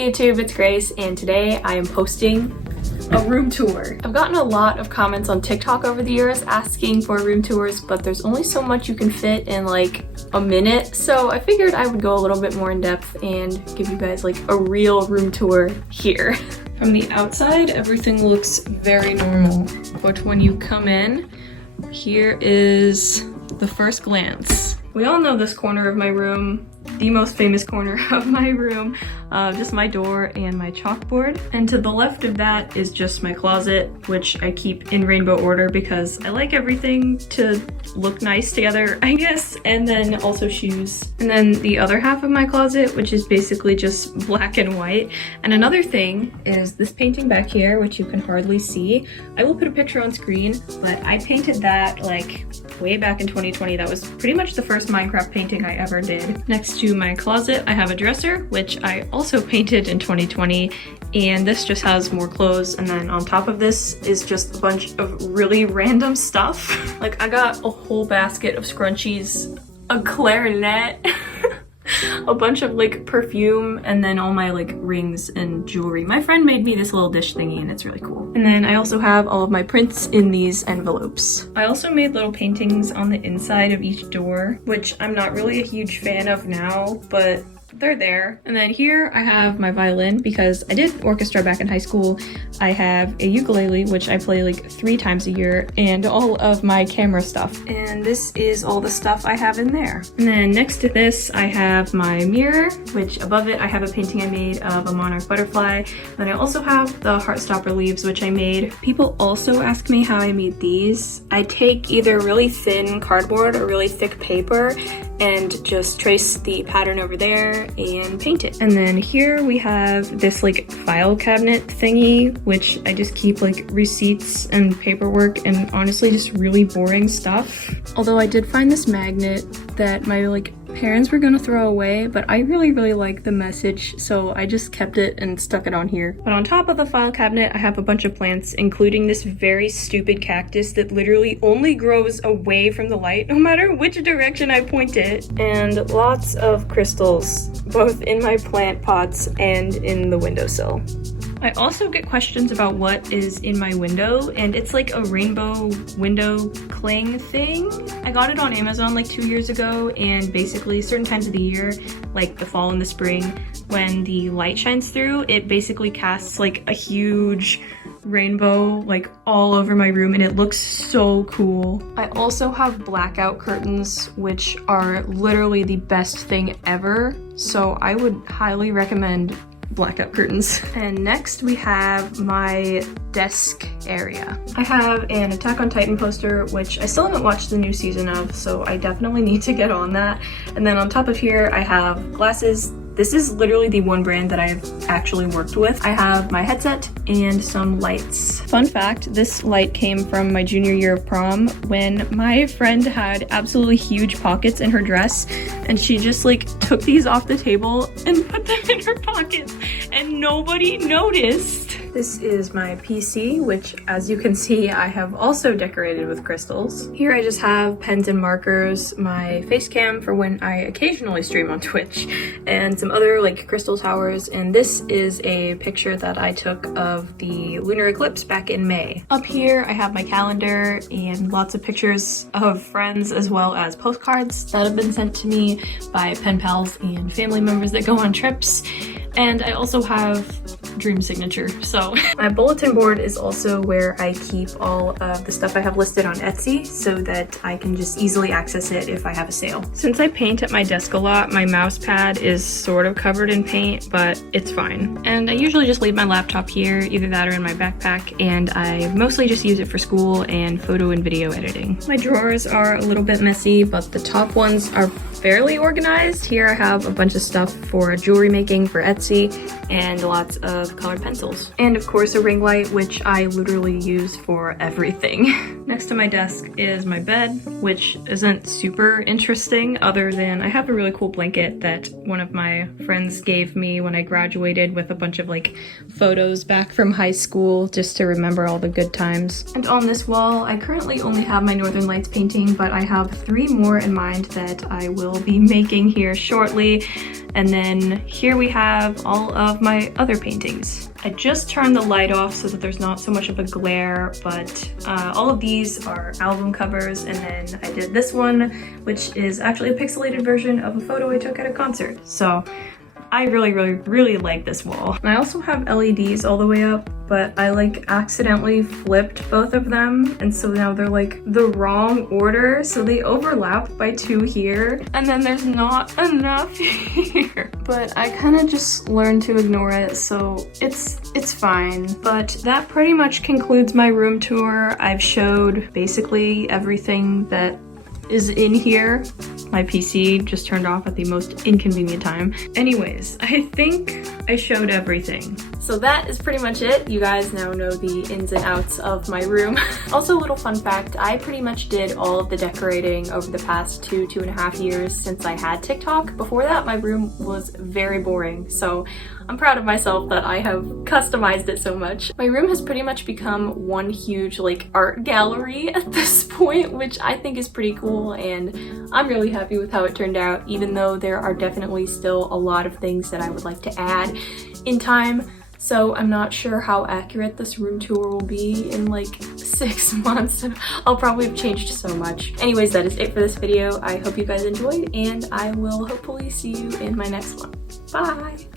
YouTube, it's Grace, and today I am posting a room tour. I've gotten a lot of comments on TikTok over the years asking for room tours, but there's only so much you can fit in like a minute, so I figured I would go a little bit more in depth and give you guys like a real room tour here. From the outside, everything looks very normal, but when you come in, here is the first glance. We all know this corner of my room, the most famous corner of my room, just my door and my chalkboard. And to the left of that is just my closet, which I keep in rainbow order because I like everything to look nice together, I guess. And then also shoes. And then the other half of my closet, which is basically just black and white. And another thing is this painting back here, which you can hardly see. I will put a picture on screen, but I painted that like way back in 2020. That was pretty much the first Minecraft painting I ever did. Next to my closet, I have a dresser, which I also painted in 2020, and this just has more clothes. And then on top of this is just a bunch of really random stuff. Like I got a whole basket of scrunchies, a clarinet, a bunch of like perfume, and then all my like rings and jewelry. My friend made me this little dish thingy and it's really cool. And then I also have all of my prints in these envelopes. I also made little paintings on the inside of each door, which I'm not really a huge fan of now, but they're there. And then here I have my violin because I did orchestra back in high school. I have a ukulele, which I play like 3 times a year, and all of my camera stuff. And this is all the stuff I have in there. And then next to this, I have my mirror, which above it, I have a painting I made of a monarch butterfly. Then I also have the heartstopper leaves, which I made. People also ask me how I made these. I take either really thin cardboard or really thick paper and just trace the pattern over there and paint it. And then here we have this like file cabinet thingy, which I just keep like receipts and paperwork and honestly just really boring stuff. Although I did find this magnet that my like parents were gonna throw away, but I really like the message, so I just kept it and stuck it on here. But on top of the file cabinet, I have a bunch of plants, including this very stupid cactus that literally only grows away from the light no matter which direction I point it. And lots of crystals, both in my plant pots and in the windowsill. I also get questions about what is in my window, and it's like a rainbow window cling thing. I got it on Amazon like 2 years ago, and basically certain times of the year, like the fall and the spring, when the light shines through, it basically casts like a huge rainbow like all over my room, and it looks so cool. I also have blackout curtains, which are literally the best thing ever, so I would highly recommend blackout curtains. And next we have my desk area. I have an Attack on Titan poster, which I still haven't watched the new season of, so I definitely need to get on that. And then on top of here I have glasses. This is literally the one brand that I've actually worked with. I have my headset and some lights. Fun fact, this light came from my junior year of prom when my friend had absolutely huge pockets in her dress, and she just like took these off the table and put them in her pockets and nobody noticed. This is my PC, which as you can see, I have also decorated with crystals. Here I just have pens and markers, my face cam for when I occasionally stream on Twitch, and some other like crystal towers. And this is a picture that I took of the lunar eclipse back in May. Up here I have my calendar and lots of pictures of friends as well as postcards that have been sent to me by pen pals and family members that go on trips. And I also have dream signature. So my bulletin board is also where I keep all of the stuff I have listed on Etsy so that I can just easily access it if I have a sale. Since I paint at my desk a lot, my mouse pad is sort of covered in paint, but it's fine. And I usually just leave my laptop here, either that or in my backpack, and I mostly just use it for school and photo and video editing. My drawers are a little bit messy, but the top ones are fairly organized. Here I have a bunch of stuff for jewelry making for Etsy and lots of of colored pencils. And of course a ring light, which I literally use for everything. Next to my desk is my bed, which isn't super interesting other than I have a really cool blanket that one of my friends gave me when I graduated with a bunch of like photos back from high school just to remember all the good times. And on this wall, I currently only have my Northern Lights painting, but I have 3 more in mind that I will be making here shortly. And then here we have all of my other paintings. I just turned the light off so that there's not so much of a glare, but all of these are album covers, and then I did this one, which is actually a pixelated version of a photo I took at a concert. So I really like this wall. And I also have LEDs all the way up, but I like accidentally flipped both of them, and so now they're like the wrong order, so they overlap by 2 here, and then there's not enough here. But I kind of just learned to ignore it, so it's fine. But that pretty much concludes my room tour. I've showed basically everything that is in here. My PC just turned off at the most inconvenient time. Anyways, I think I showed everything. So that is pretty much it. You guys now know the ins and outs of my room. Also, a little fun fact, I pretty much did all of the decorating over the past 2.5 years since I had TikTok. Before that, my room was very boring, so I'm proud of myself that I have customized it so much. My room has pretty much become one huge like art gallery at this point, which I think is pretty cool, and I'm really happy with how it turned out, even though there are definitely still a lot of things that I would like to add in time. So I'm not sure how accurate this room tour will be in like 6 months. I'll probably have changed so much. Anyways, that is it for this video. I hope you guys enjoyed, and I will hopefully see you in my next one. Bye!